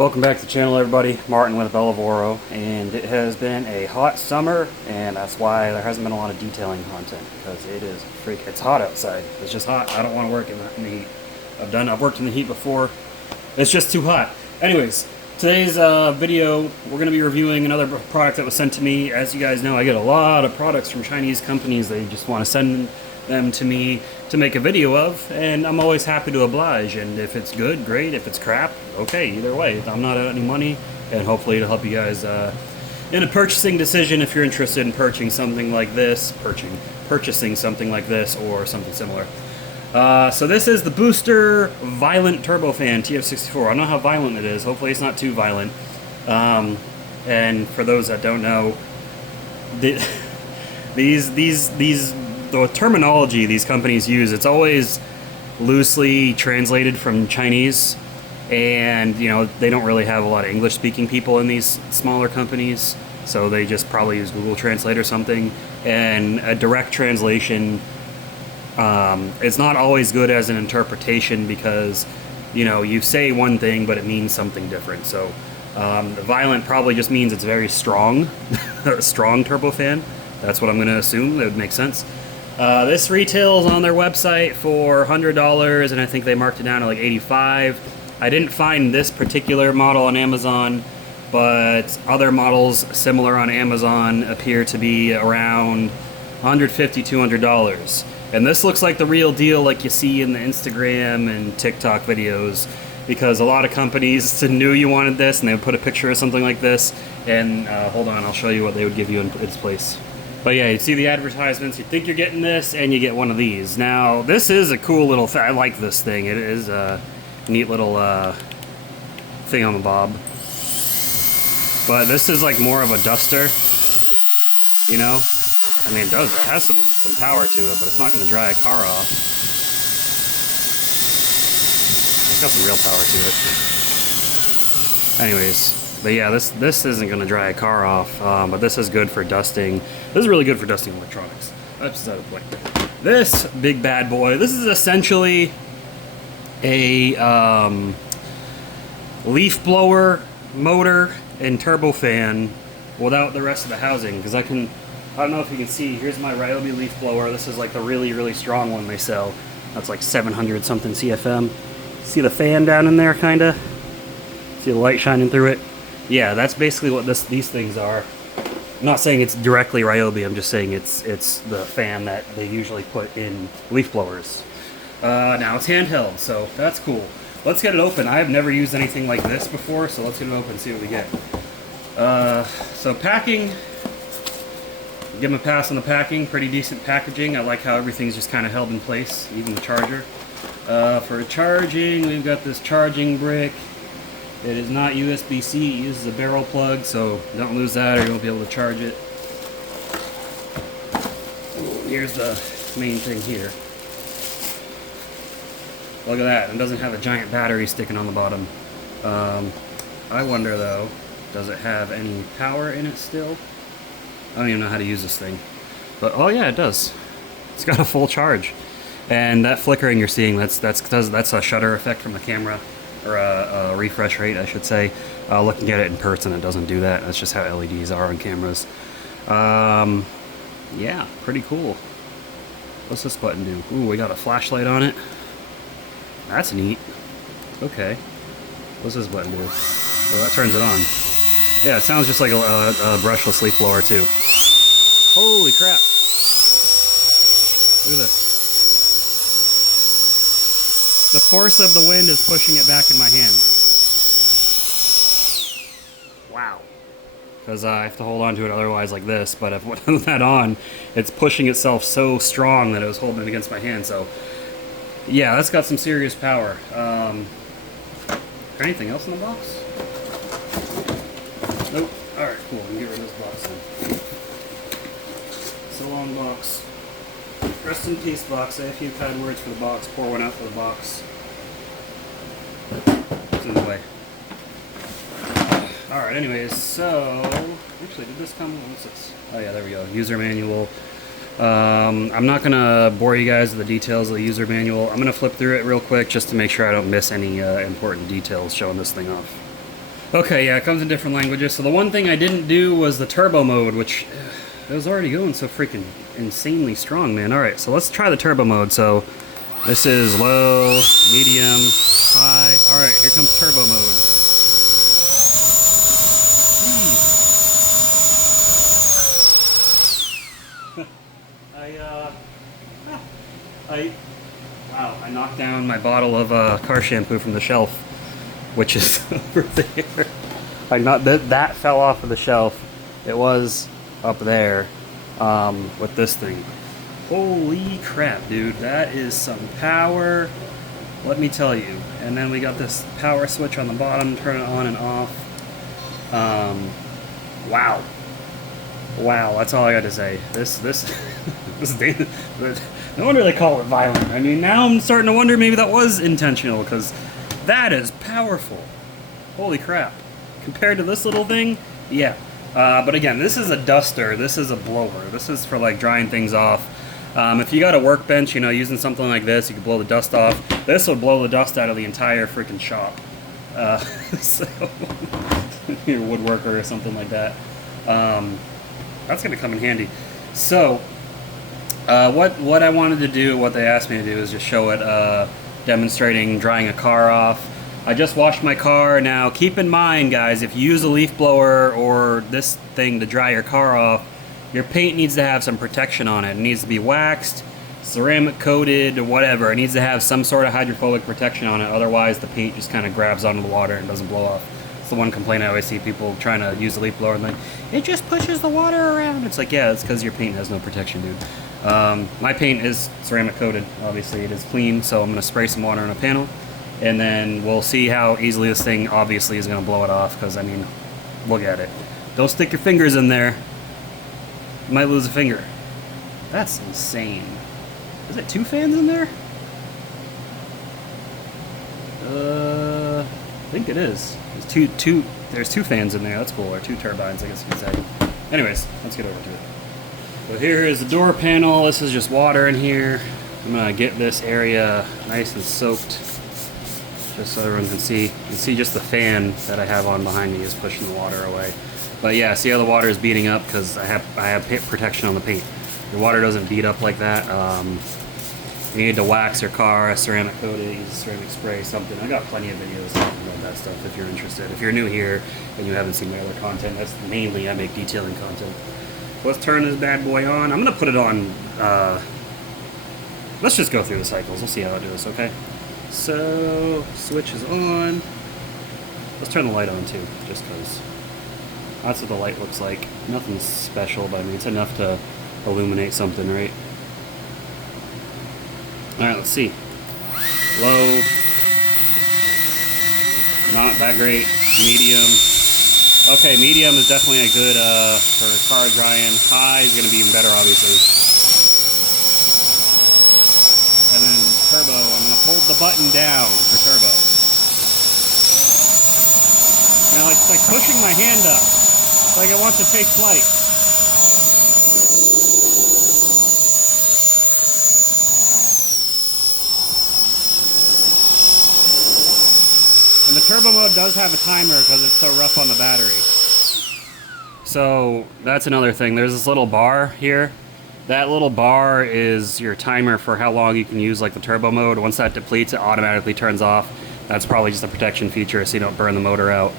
Welcome back to the channel, everybody. Martin with Lavoro, and it has been a hot summer, and that's why there hasn't been a lot of detailing content, because it's hot outside. It's just hot. I don't want to work in the heat. I've worked in the heat before. It's just too hot. Anyways, today's video, we're going to be reviewing another product that was sent to me. As you guys know, I get a lot of products from Chinese companies. They just want to send them to me to make a video of, and I'm always happy to oblige. And if it's good, great. If it's crap, okay. Either way, I'm not out any money, and hopefully it'll help you guys in a purchasing decision if you're interested in purchasing something like this, purchasing something like this or something similar. So this is the Booster Violent Turbofan TF64. I don't know how violent it is. Hopefully it's not too violent. And for those that don't know, the terminology these companies use, it's always loosely translated from Chinese, and you know, they don't really have a lot of English speaking people in these smaller companies, so they just probably use Google Translate or something, and a direct translation it's not always good as an interpretation, because you know, you say one thing but it means something different. So the violent probably just means it's very strong. A strong turbofan, that's what I'm going to assume. That would make sense. This retails on their website for $100, and I think they marked it down to like $85. I didn't find this particular model on Amazon, but other models similar on Amazon appear to be around $150, $200. And this looks like the real deal, like you see in the Instagram and TikTok videos, because a lot of companies knew you wanted this and they would put a picture of something like this, and hold on, I'll show you what they would give you in its place. But yeah, you see the advertisements, you think you're getting this, and you get one of these. Now, this is a cool little thing. I like this thing. It is a neat little thing on the bob. But this is like more of a duster, you know? I mean, it has some power to it, but it's not going to dry a car off. It's got some real power to it. Anyways. But yeah, this isn't going to dry a car off, but this is good for dusting. This is really good for dusting electronics. That's beside the point. This big bad boy, this is essentially a leaf blower motor and turbofan without the rest of the housing. Because I don't know if you can see, here's my Ryobi leaf blower. This is like the really, really strong one they sell. That's like 700 something CFM. See the fan down in there, kinda? See the light shining through it? Yeah, that's basically what these things are. I'm not saying it's directly Ryobi, I'm just saying it's the fan that they usually put in leaf blowers. Now it's handheld, so that's cool. Let's get it open. I have never used anything like this before, so let's get it open and see what we get. So packing, give them a pass on the packing. Pretty decent packaging. I like how everything's just kind of held in place, even the charger. For charging, we've got this charging brick. It is not USB-C, it uses a barrel plug, so don't lose that or you won't be able to charge it. Here's the main thing here. Look at that, it doesn't have a giant battery sticking on the bottom. I wonder though, does it have any power in it still? I don't even know how to use this thing. But oh yeah, it does. It's got a full charge. And that flickering you're seeing, that's a shutter effect from the camera. Or a refresh rate, I should say. Looking at it in person, it doesn't do that. That's just how LEDs are on cameras. Yeah, pretty cool. What's this button do? Ooh, we got a flashlight on it. That's neat. Okay. What's this button do? Oh, that turns it on. Yeah, it sounds just like a brushless leaf blower, too. Holy crap. Look at this. The force of the wind is pushing it back in my hand. Wow. Because I have to hold on to it otherwise like this, but if I put that on, it's pushing itself so strong that it was holding it against my hand, so yeah, that's got some serious power. Is there anything else in the box? Nope. Alright, cool. We can get rid of this box then. So long, box. Rest in peace, box. Say a few kind words for the box. Pour one out for the box. It's in the way. Alright, anyways, so... Actually, did this come... What's this? Oh yeah, there we go. User manual. I'm not going to bore you guys with the details of the user manual. I'm going to flip through it real quick just to make sure I don't miss any important details showing this thing off. Okay, yeah, it comes in different languages. So the one thing I didn't do was the turbo mode, which it was already going so freaking insanely strong, man. All right, so let's try the turbo mode. So this is low, medium, high. All right, here comes turbo mode. I wow, I knocked down my bottle of car shampoo from the shelf, which is over there. I not that fell off of the shelf. It was up there with this thing. Holy crap, dude! That is some power. Let me tell you. And then we got this power switch on the bottom, turn it on and off. Wow. Wow, that's all I got to say. This no wonder they call it violent. I mean, now I'm starting to wonder maybe that was intentional, because that is powerful. Holy crap. Compared to this little thing, yeah. But again, this is a duster. This is a blower. This is for like drying things off. If you got a workbench, you know, using something like this, you can blow the dust off. This would blow the dust out of the entire freaking shop. So, your woodworker or something like that. That's going to come in handy. So, what I wanted to do, what they asked me to do, is just show it demonstrating drying a car off. I just washed my car. Now, keep in mind, guys, if you use a leaf blower or this thing to dry your car off, your paint needs to have some protection on it. It needs to be waxed, ceramic coated, or whatever. It needs to have some sort of hydrophobic protection on it. Otherwise, the paint just kind of grabs onto the water and doesn't blow off. It's the one complaint I always see people trying to use a leaf blower and like, it just pushes the water around. It's like, yeah, it's because your paint has no protection, dude. My paint is ceramic coated. Obviously, it is clean, so I'm going to spray some water on a panel. And then we'll see how easily this thing obviously is going to blow it off, because, I mean, look at it. Don't stick your fingers in there. You might lose a finger. That's insane. Is it 2 fans in there? I think it is. There's two fans in there. That's cool. Or 2 turbines, I guess you could say. Anyways, let's get over to it. So here is the door panel. This is just water in here. I'm going to get this area nice and soaked, just so everyone can see. You can see just the fan that I have on behind me is pushing the water away. But yeah, see how the water is beating up because I have protection on the paint. Your water doesn't beat up like that. You need to wax your car, ceramic coat it, use a ceramic spray, something. I got plenty of videos talking about that stuff if you're interested. If you're new here and you haven't seen my other content, that's mainly I make detailing content. Let's turn this bad boy on. I'm gonna put it on. Let's just go through the cycles. We'll see how I do this, okay? So, switch is on. Let's turn the light on too, just because. That's what the light looks like. Nothing special, but I mean, it's enough to illuminate something, right? Alright, let's see. Low. Not that great. Medium. Okay, medium is definitely a good for car drying. High is going to be even better, obviously. And then turbo, I'm going to hold the button down for turbo. Now it's like pushing my hand up. It's like it wants to take flight. And the turbo mode does have a timer because it's so rough on the battery. So that's another thing. There's this little bar here. That little bar is your timer for how long you can use like the turbo mode. Once that depletes, it automatically turns off. That's probably just a protection feature so you don't burn the motor out.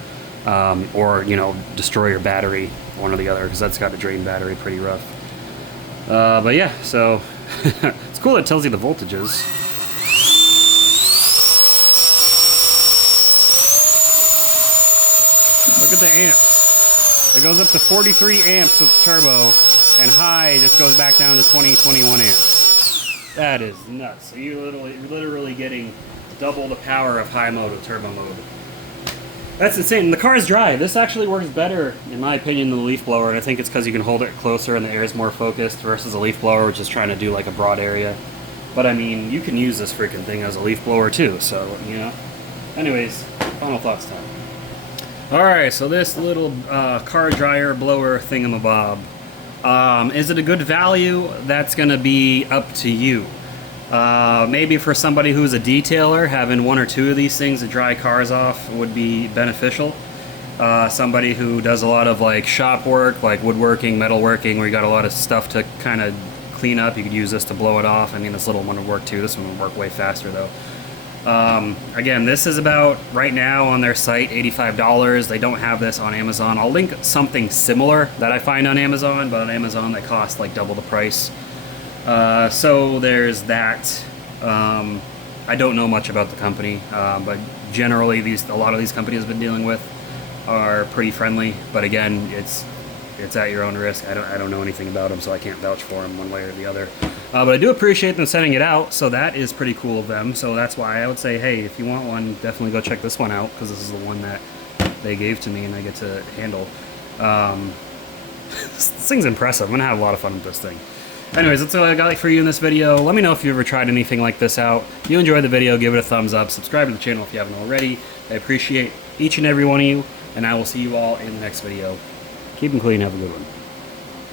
Or, you know, destroy your battery, one or the other, because that's got to drain battery pretty rough. But yeah, so it's cool that it tells you the voltages. Look at the amps. It goes up to 43 amps with turbo, and high just goes back down to 20, 21 amps. That is nuts. So you're literally getting double the power of high mode with turbo mode. That's insane. And the car is dry. This actually works better, in my opinion, than the leaf blower, and I think it's because you can hold it closer and the air is more focused versus a leaf blower, which is trying to do like a broad area. But I mean, you can use this freaking thing as a leaf blower too, so, you know. Anyways, final thoughts time. Alright, so this little car dryer blower thingamabob. Is it a good value? That's going to be up to you. Maybe for somebody who's a detailer, having 1 or 2 of these things to dry cars off would be beneficial. somebody who does a lot of like shop work, like woodworking, metalworking, where you got a lot of stuff to kind of clean up, you could use this to blow it off. I mean, this little one would work too. This one would work way faster though. Again, this is about, right now on their site, $85. They don't have this on Amazon. I'll link something similar that I find on Amazon, but on Amazon they cost like double the price. So there's that. I don't know much about the company, but generally a lot of these companies I've been dealing with are pretty friendly. But again, it's at your own risk. I don't know anything about them, so I can't vouch for them one way or the other. But I do appreciate them sending it out, so that is pretty cool of them. So that's why I would say, hey, if you want one, definitely go check this one out, because this is the one that they gave to me and I get to handle. This thing's impressive. I'm gonna have a lot of fun with this thing. Anyways, that's all I got for you in this video. Let me know if you ever tried anything like this out. If you enjoyed the video, give it a thumbs up. Subscribe to the channel if you haven't already. I appreciate each and every one of you, and I will see you all in the next video. Keep them clean. Have a good one.